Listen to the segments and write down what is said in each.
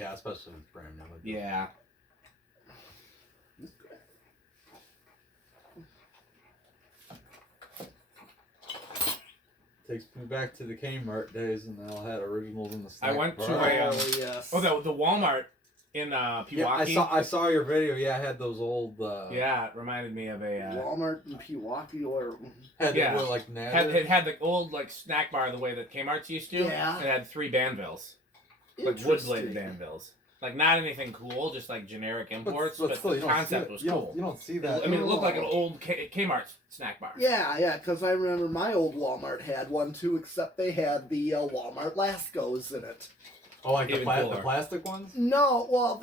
Yeah, especially with brand new. Yeah. Takes me back to the Kmart days, and they all had originals in the snack I went bar. to a yes. the Walmart in Pewaukee. Yeah, I saw your video. Yeah, I had those old. Yeah, it reminded me of a Walmart in Pewaukee or Had yeah. the, like Natter. it had the old like snack bar the way that Kmart's used to. Yeah. It had 3 Banvilles, like wood bladed Banvilles. Like not anything cool, just like generic imports, but still, the concept was cool. You don't see that. I mean, it looked like an old Kmart snack bar. Yeah, because I remember my old Walmart had one too, except they had the Walmart Lascos in it. Oh, like the cooler. plastic ones? No, well,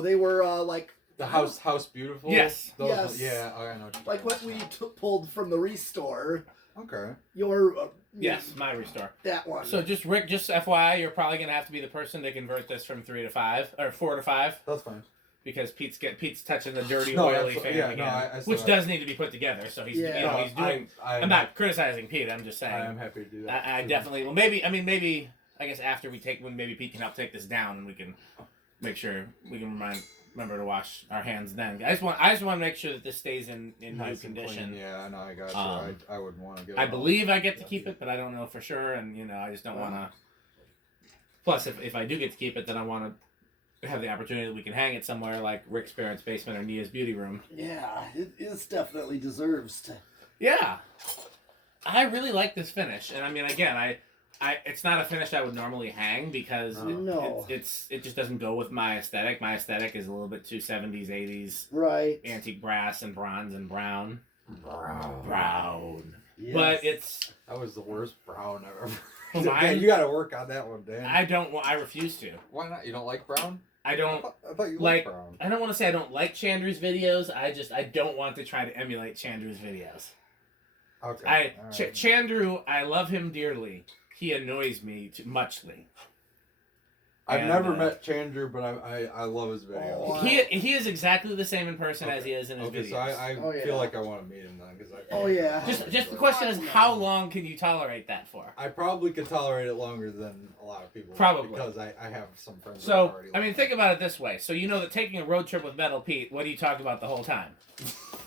they were like The House Beautiful? Yes. Those, Yes. Yeah, I know. Like what we pulled from the Restore. Okay. Your Yes, my restore. that one. So just Rick, just FYI, you're probably gonna have to be the person to convert this from 3 to 5 or 4 to 5 That's fine. because Pete's touching the dirty No, oily absolutely. fan Yeah, again, no, I which saw does need to be put together. So he's Yeah. he's doing. I'm not criticizing Pete. I'm just saying. I am happy to do that. I definitely. Well, maybe. I guess after when maybe Pete can help take this down and we can make sure we can remember to wash our hands then. I just want to make sure that this stays in nice new and condition. clean. Yeah, I know. I got you. I wouldn't want to get. I believe I get to keep it, but I don't know for sure, and I just don't want to. Plus, if I do get to keep it, then I want to have the opportunity that we can hang it somewhere like Rick's parents' basement or Nia's beauty room. Yeah, it definitely deserves to. Yeah, I really like this finish, and I mean, again, I it's not a finish I would normally hang because it just doesn't go with my aesthetic. My aesthetic is a little bit too 70s, 80s, Right. antique brass and bronze and brown. Yes. But that was the worst brown I've ever. Mine? You got to work on that one, Dan. I refuse to. Why not? You don't like brown? I don't. I thought you like liked brown. I don't want to say I don't like Chandru's videos. I don't want to try to emulate Chandru's videos. Okay. Chandru, I love him dearly. He annoys me muchly. I've never met Chandru, but I love his videos. Oh, He is exactly the same in person as he is in his videos. So I feel like I want to meet him then because Just the question is, how long can you tolerate that for? I probably could tolerate it longer than a lot of people. Probably. Because I have some friends. So, that already I mean, think about it this way. So, you know that taking a road trip with Metal Pete, what do you talk about the whole time?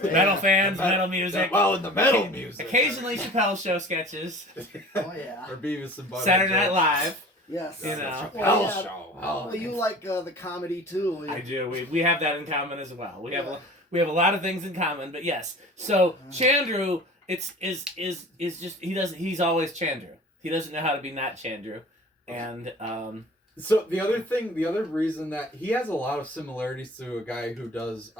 Metal fans, metal music. Well, in the metal music. Occasionally Chappelle Show sketches. Oh, yeah. Or Beavis and Butthead. Saturday Night Live. Yes. You know. Chappelle Show. Well, you like the comedy too. I do. We have that in common as well. We have a lot of things in common, but yes. So Chandru, is just he's always Chandru. He doesn't know how to be not Chandru, and So the other reason that he has a lot of similarities to a guy who does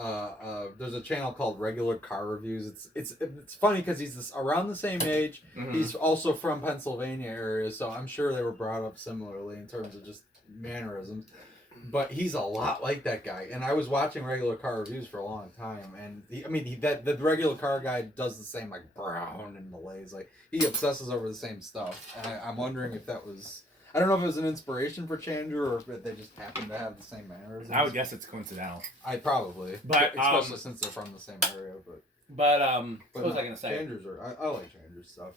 there's a channel called Regular Car Reviews. It's funny because he's around the same age. Mhm. He's also from Pennsylvania area, so I'm sure they were brought up similarly in terms of just mannerisms. But he's a lot like that guy, and I was watching Regular Car Reviews for a long time, and the Regular Car guy does the same, like brown and malaise, like he obsesses over the same stuff, and I'm wondering if that was. I don't know if it was an inspiration for Chandru or if they just happened to have the same mannerisms. I would guess it's coincidental. I probably, but especially since they're from the same area. But what was I gonna say? Chandru's I like Chandru's stuff.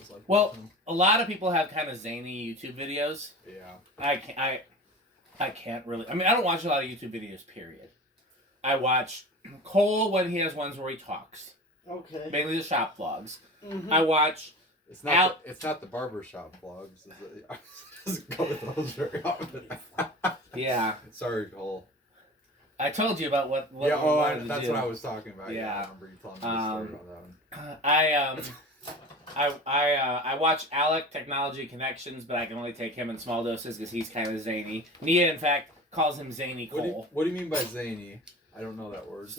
It's like well, a lot of people have kind of zany YouTube videos. Yeah. I can't really. I mean, I don't watch a lot of YouTube videos. Period. I watch Cole when he has ones where he talks. Okay. Mainly the shop vlogs. Mm-hmm. I watch. It's not the barbershop vlogs. It doesn't go with those very often. Yeah. Sorry, Cole. I told you about what yeah. we wanted to That's do. what I was talking about. Yeah. I remember you telling me the story about that one. I watch Alec Technology Connections, but I can only take him in small doses because he's kind of zany. Nia, in fact, calls him Zany Cole. What do you mean by zany? I don't know that word.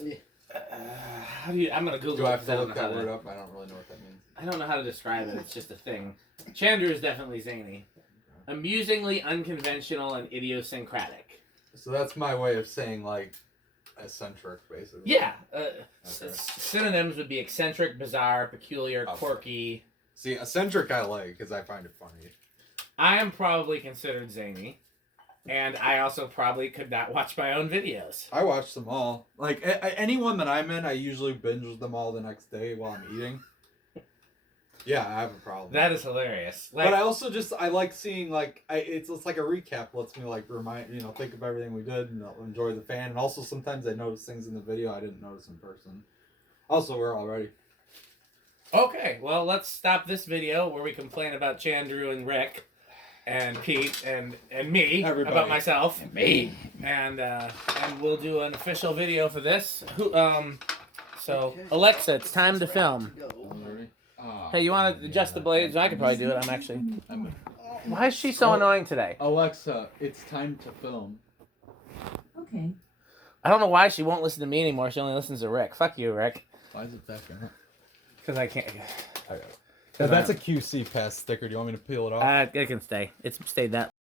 How do you? I'm gonna Google. Do I it have 'cause to look that word up? I don't really know what that means. I don't know how to describe it. It's just a thing. Chandru is definitely zany, amusingly unconventional and idiosyncratic. So that's my way of saying like eccentric, basically. Yeah. Okay. Synonyms would be eccentric, bizarre, peculiar, quirky. See, eccentric I like because I find it funny. I am probably considered zany, and I also probably could not watch my own videos. I watch them all. Like anyone that I'm in, I usually binge them all the next day while I'm eating. Yeah, I have a problem. That is hilarious. Like, but I also I like seeing it's like a recap. Lets me think of everything we did and enjoy the fan. And also sometimes I notice things in the video I didn't notice in person. Also, we're all ready. Okay, well, let's stop this video where we complain about Chandru and Rick and Pete and me about myself and me, and we'll do an official video for this. Alexa, it's time to film. Hey, you want to adjust the blades? I could probably do it. Why is she so annoying today? Alexa, it's time to film. Okay. I don't know why she won't listen to me anymore. She only listens to Rick. Fuck you, Rick. Why is it back there? Because I can't. That's a QC pass sticker. Do you want me to peel it off? It can stay. It's stayed that